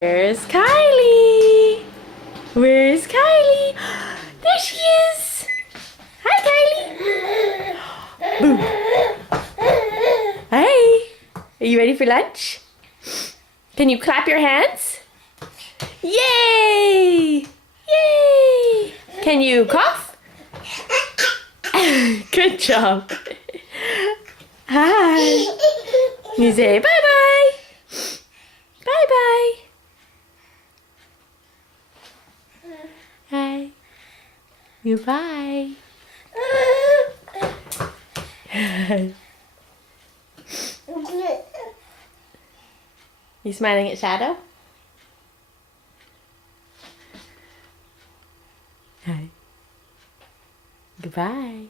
Where's Kylie? Where's Kylie? There she is! Hi, Kylie! Boom! Hey! Are you ready for lunch? Can you clap your hands? Yay! Yay! Can you cough? Good job! Hi! You say bye-bye! Bye-bye! Hi. Goodbye. You smiling at Shadow? Hi. Goodbye.